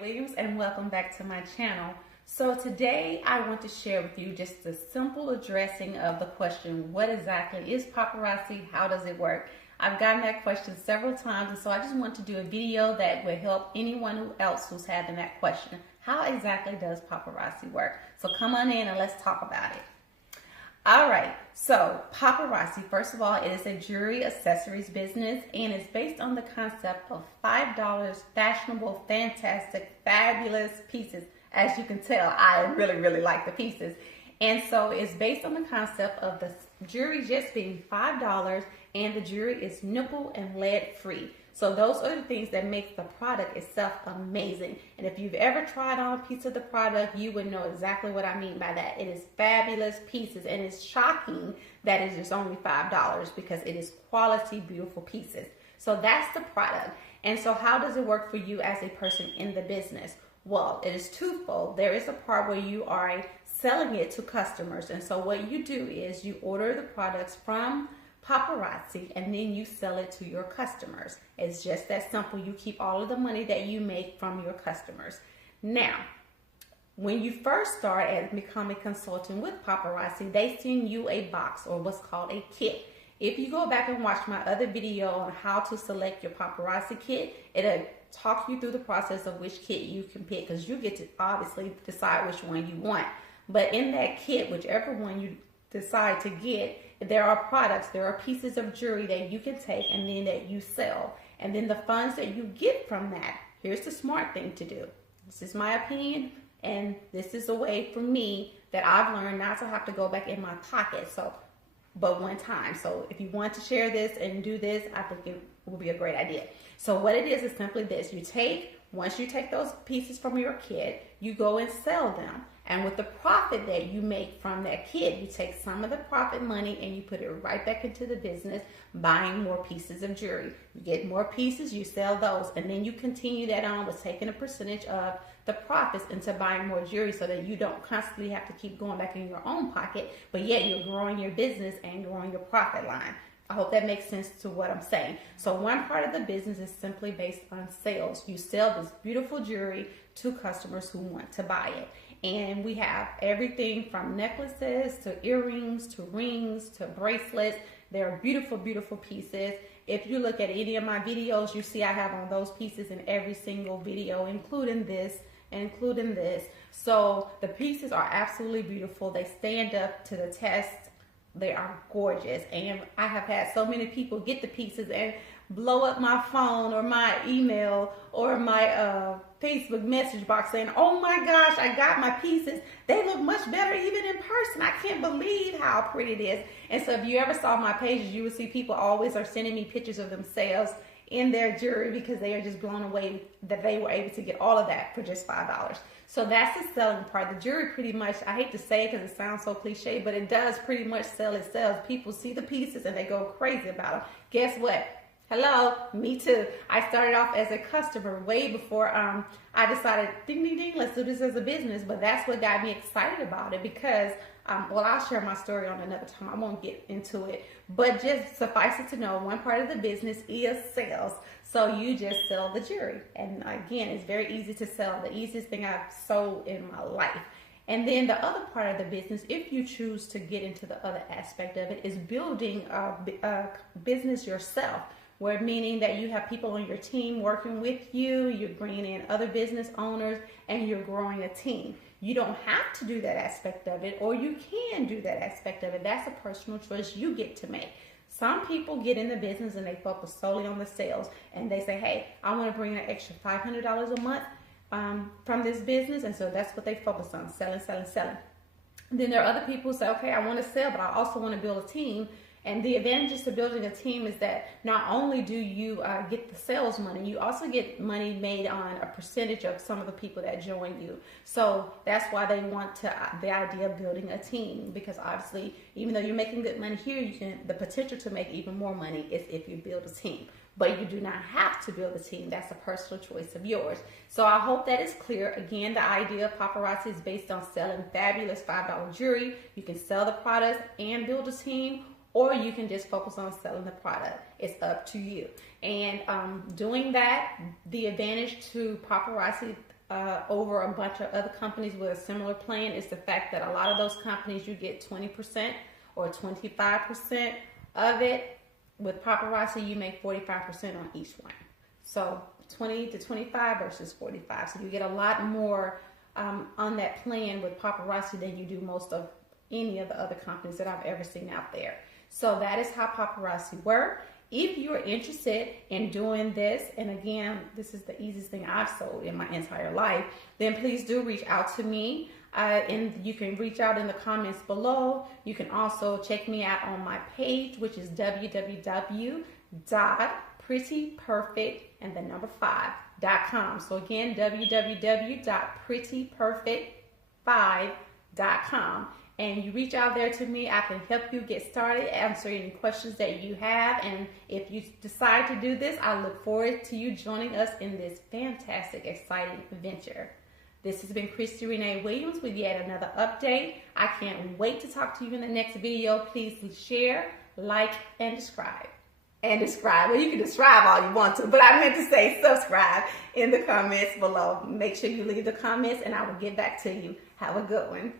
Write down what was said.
Williams, and welcome back to my channel. So today I want to share with you just a simple addressing of the question, what exactly is paparazzi? How does it work? I've gotten that question several times, and so I just want to do a video that will help anyone else who's having that question. How exactly does paparazzi work? So come on in and let's talk about it. All right, so paparazzi, first of all, it is a jewelry accessories business, and it's based on the concept of $5 fashionable, fantastic, fabulous pieces. As you can tell, I really like the pieces. And so it's based on the concept of the jewelry just being $5, and the jewelry is nipple and lead free. So those are the things that make the product itself amazing. And if you've ever tried on a piece of the product, you would know exactly what I mean by that. It is fabulous pieces, and it's shocking that it is only $5 because it is quality, beautiful pieces. So that's the product. And so how does it work for you as a person in the business? Well, it is twofold. There is a part where you are selling it to customers. And so what you do is you order the products from Paparazzi, and then you sell it to your customers. It's just that simple. You keep all of the money that you make from your customers. Now, when you first start and become a consultant with Paparazzi, they send you a box, or what's called a kit. If you go back and watch my other video on how to select your Paparazzi kit, it'll talk you through the process of which kit you can pick, because you get to obviously decide which one you want. But in that kit, whichever one you decide to get, there are products, there are pieces of jewelry that you can take and then that you sell. And then the funds that you get from that, here's the smart thing to do. This is my opinion, and this is a way for me that I've learned not to have to go back in my pocket, but one time. So if you want to share this and do this, I think it will be a great idea. So what it is simply this. Once you take those pieces from your kit, you go and sell them. And with the profit that you make from that kit, you take some of the profit money and you put it right back into the business, buying more pieces of jewelry. You get more pieces, you sell those, and then you continue that on with taking a percentage of the profits into buying more jewelry, so that you don't constantly have to keep going back in your own pocket, but yet you're growing your business and growing your profit line. I hope that makes sense to what I'm saying. So one part of the business is simply based on sales. You sell this beautiful jewelry to customers who want to buy it. And we have everything from necklaces to earrings to rings to bracelets. They're beautiful, beautiful pieces. If you look at any of my videos, you see I have on those pieces in every single video, including this. So the pieces are absolutely beautiful. They stand up to the test. They are gorgeous, and I have had so many people get the pieces and blow up my phone or my email or my Facebook message box saying, oh my gosh, I got my pieces. They look much better even in person. I can't believe how pretty it is. And so if you ever saw my pages, you would see people always are sending me pictures of themselves in their jewelry, because they are just blown away that they were able to get all of that for just $5. So that's the selling part. The jewelry pretty much, I hate to say it because it sounds so cliche, but it does pretty much sell itself. People see the pieces and they go crazy about them. Guess what? Hello, me too. I started off as a customer way before I decided, ding, ding, ding, let's do this as a business. But that's what got me excited about it, because, well, I'll share my story on another time. I won't get into it. But just suffice it to know, one part of the business is sales. So you just sell the jewelry. And again, it's very easy to sell. The easiest thing I've sold in my life. And then the other part of the business, if you choose to get into the other aspect of it, is building a business yourself. Where meaning that you have people on your team working with you, you're bringing in other business owners, and you're growing a team. You don't have to do that aspect of it, or you can do that aspect of it. That's a personal choice you get to make. Some people get in the business and they focus solely on the sales, and they say, hey, I want to bring in an extra $500 a month from this business, and so that's what they focus on, selling. Then there are other people who say, okay, I want to sell, but I also want to build a team. And the advantages to building a team is that not only do you get the sales money, you also get money made on a percentage of some of the people that join you. So that's why they want the idea of building a team, because obviously, even though you're making good money here, the potential to make even more money is if you build a team. But you do not have to build a team. That's a personal choice of yours. So I hope that is clear. Again, the idea of Paparazzi is based on selling fabulous $5 jewelry. You can sell the products and build a team, or you can just focus on selling the product. It's up to you. And doing that, the advantage to Paparazzi over a bunch of other companies with a similar plan is the fact that a lot of those companies, you get 20% or 25% of it. With Paparazzi, you make 45% on each one. So 20 to 25 versus 45. So you get a lot more on that plan with Paparazzi than you do most of any of the other companies that I've ever seen out there. So that is how Paparazzi work. If you're interested in doing this, and again, this is the easiest thing I've sold in my entire life, then please do reach out to me. And you can reach out in the comments below. You can also check me out on my page, which is www.prettyperfect5.com. So again, www.prettyperfect5.com. And you reach out there to me. I can help you get started, answer any questions that you have. And if you decide to do this, I look forward to you joining us in this fantastic, exciting venture. This has been Christy Renee Williams with yet another update. I can't wait to talk to you in the next video. Please share, like, and subscribe. Well, you can describe all you want to, but I meant to say subscribe in the comments below. Make sure you leave the comments and I will get back to you. Have a good one.